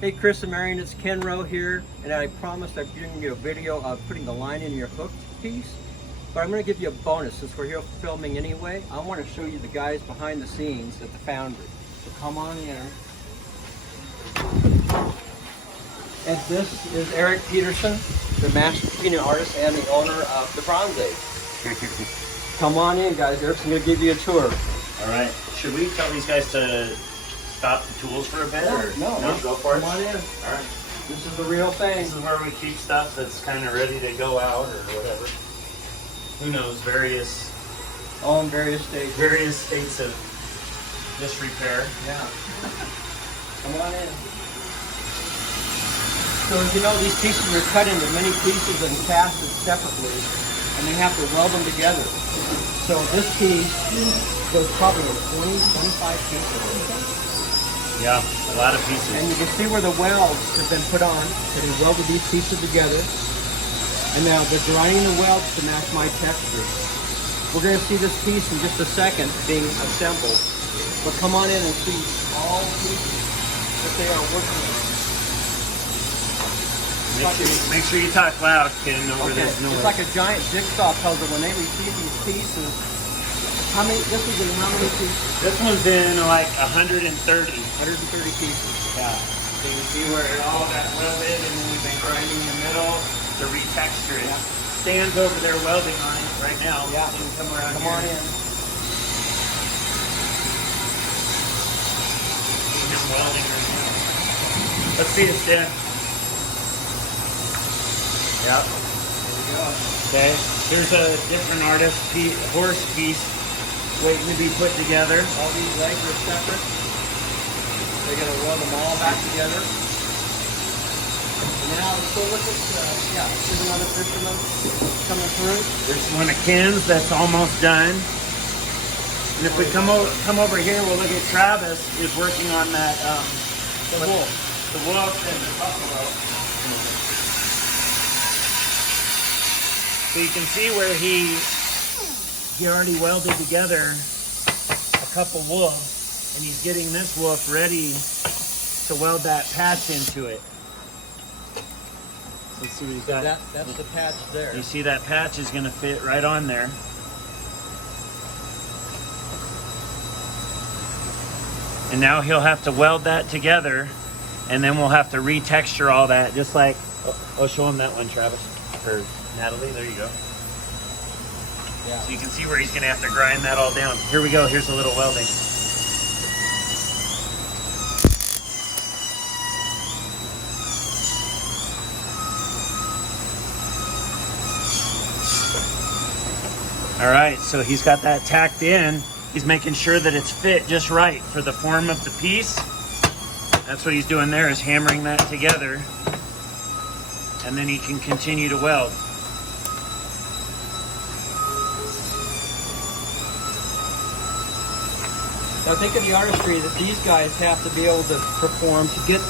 Hey Chris and Marion, it's Ken Rowe here, and I promised that you're going to get a video of putting the line in your hooked piece, but I'm going to give you a bonus since we're here filming anyway. I want to show you the guys behind the scenes at the foundry. So come on in. And this is Eric Peterson, the master painting artist and the owner of the Bronze Age. Come on in, guys. Eric's going to give you a tour. All right. Should we tell these guys to stop the tools for a bit? No, Go for it. Come on in. All right. This is the real thing. This is where we keep stuff that's kind of ready to go out or whatever. Who knows? All in various stages. Various states of disrepair. Yeah. Come on in. So as you know, these pieces are cut into many pieces and casted separately, and they have to weld them together. So this piece goes probably in 20, 25 pieces. Yeah, a lot of pieces. And you can see where the welds have been put on. So they welded these pieces together. And now they're grinding the welds to match my texture. We're going to see this piece in just a second being assembled. But come on in and see all the pieces that they are working on. Make sure you talk loud, Ken, over this noise. It's like a giant jigsaw puzzle. When they receive these pieces, this is in how many pieces? This one's in like 130. 130 pieces. Yeah. So you see where it all got welded, and then we've been grinding the middle to retexture it. Yeah. Stands over there welding on it right now. Yeah. So you can come around Come here. on in. He's welding right now. Let's see it, Stan. Yep. There we go. Okay. Here's a different artist horse piece waiting to be put together. All these legs are separate. They're going to weld them all back together. And now let's go look at, here's another fisherman coming through. There's one of Ken's that's almost done. And if we come over here, we'll look at Travis is working on that The wolf. The wolf and the buffalo. So you can see where he already welded together a couple wolves, and he's getting this wolf ready to weld that patch into it. So let's see what he's got. That's the patch there. You see that patch is going to fit right on there. And now he'll have to weld that together, and then we'll have to retexture all that, just like, show him that one, Travis, or Natalie, there you go. Yeah. So you can see where he's going to have to grind that all down. Here we go, here's a little welding. All right, so he's got that tacked in. He's making sure that it's fit just right for the form of the piece. That's what he's doing there, is hammering that together. And then he can continue to weld. Now think of the artistry that these guys have to be able to perform to get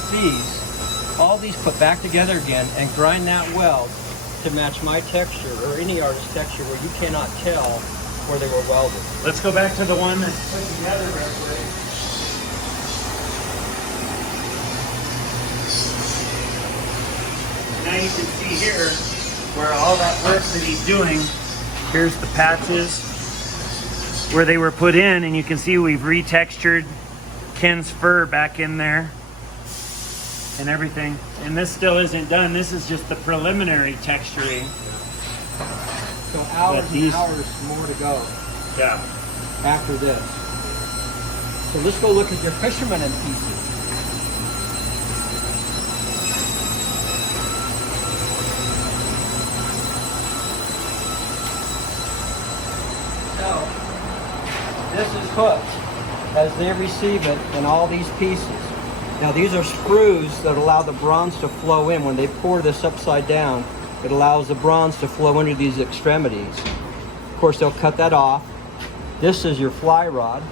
all these put back together again and grind that weld to match my texture or any artist's texture where you cannot tell where they were welded. Let's go back to the one that's put together real quick. Now you can see here where all that work that he's doing. Here's the patches where they were put in, and you can see we've retextured Ken's fur back in there and everything. And this still isn't done. This is just the preliminary texturing. So hours and hours more to go. Yeah. After this. So let's go look at your fisherman in pieces. So this is hooked as they receive it in all these pieces. Now these are screws that allow the bronze to flow in. When they pour this upside down, it allows the bronze to flow into these extremities. Of course, they'll cut that off. This is your fly rod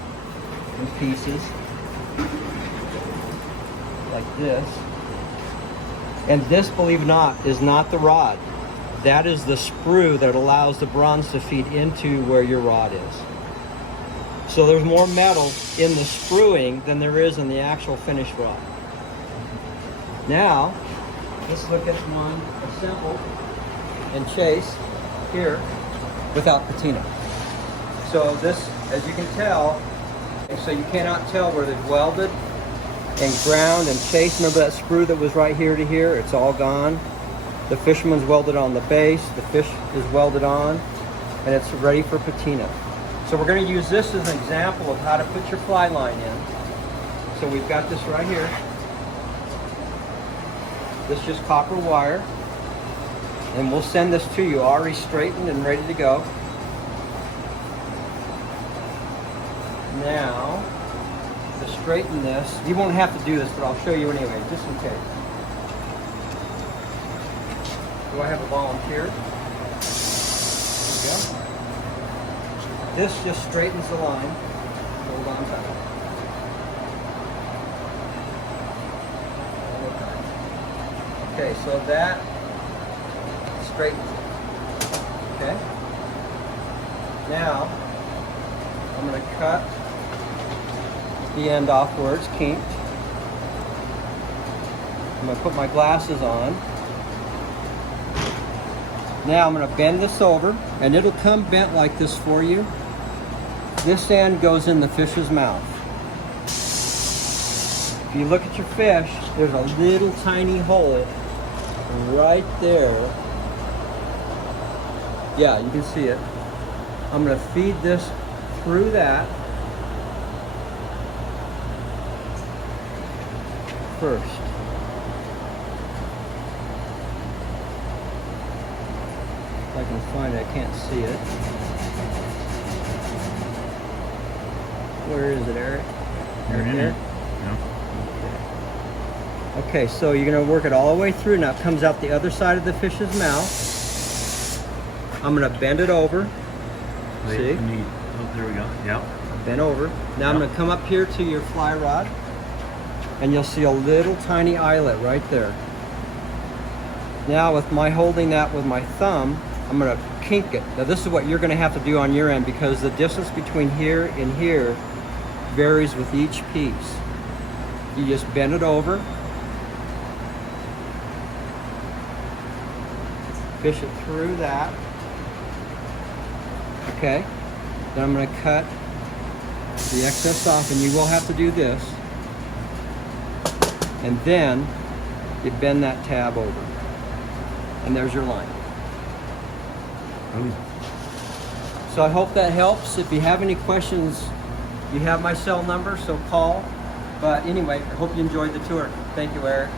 in pieces, like this. And this, believe it or not, is not the rod. That is the sprue that allows the bronze to feed into where your rod is. So there's more metal in the spruing than there is in the actual finished rod. Now, let's look at one assembled and chased here without patina. So this, as you can tell, so you cannot tell where they've welded and ground and chased. Remember that sprue that was right here to here? It's all gone. The fisherman's welded on the base, the fish is welded on, and it's ready for patina. So we're going to use this as an example of how to put your fly line in. So we've got this right here. This is just copper wire. And we'll send this to you already straightened and ready to go. Now, to straighten this, you won't have to do this, but I'll show you anyway, just in case. Do I have a volunteer? There we go. This just straightens the line. Hold on tight. One more time. Okay, so that straightens it. Okay. Now, I'm going to cut the end off where it's kinked. I'm going to put my glasses on. Now I'm going to bend this over, and it'll come bent like this for you. This end goes in the fish's mouth. If you look at your fish, there's a little tiny hole right there. Yeah, you can see it. I'm going to feed this through that first. If I can find it, I can't see it. Where is it, Eric? Right here? Yeah. Okay, so you're going to work it all the way through. Now it comes out the other side of the fish's mouth. I'm going to bend it over. See? Oh, there we go. Yeah. Bend over. Now I'm going to come up here to your fly rod, and you'll see a little tiny eyelet right there. Now with my holding that with my thumb, I'm going to kink it. Now this is what you're going to have to do on your end, because the distance between here and here varies with each piece. You just bend it over, fish it through that. Okay, then I'm going to cut the excess off, and you will have to do this. And then you bend that tab over. And there's your line. Ooh. So I hope that helps. If you have any questions, you have my cell number, so call. But anyway, I hope you enjoyed the tour. Thank you, Eric.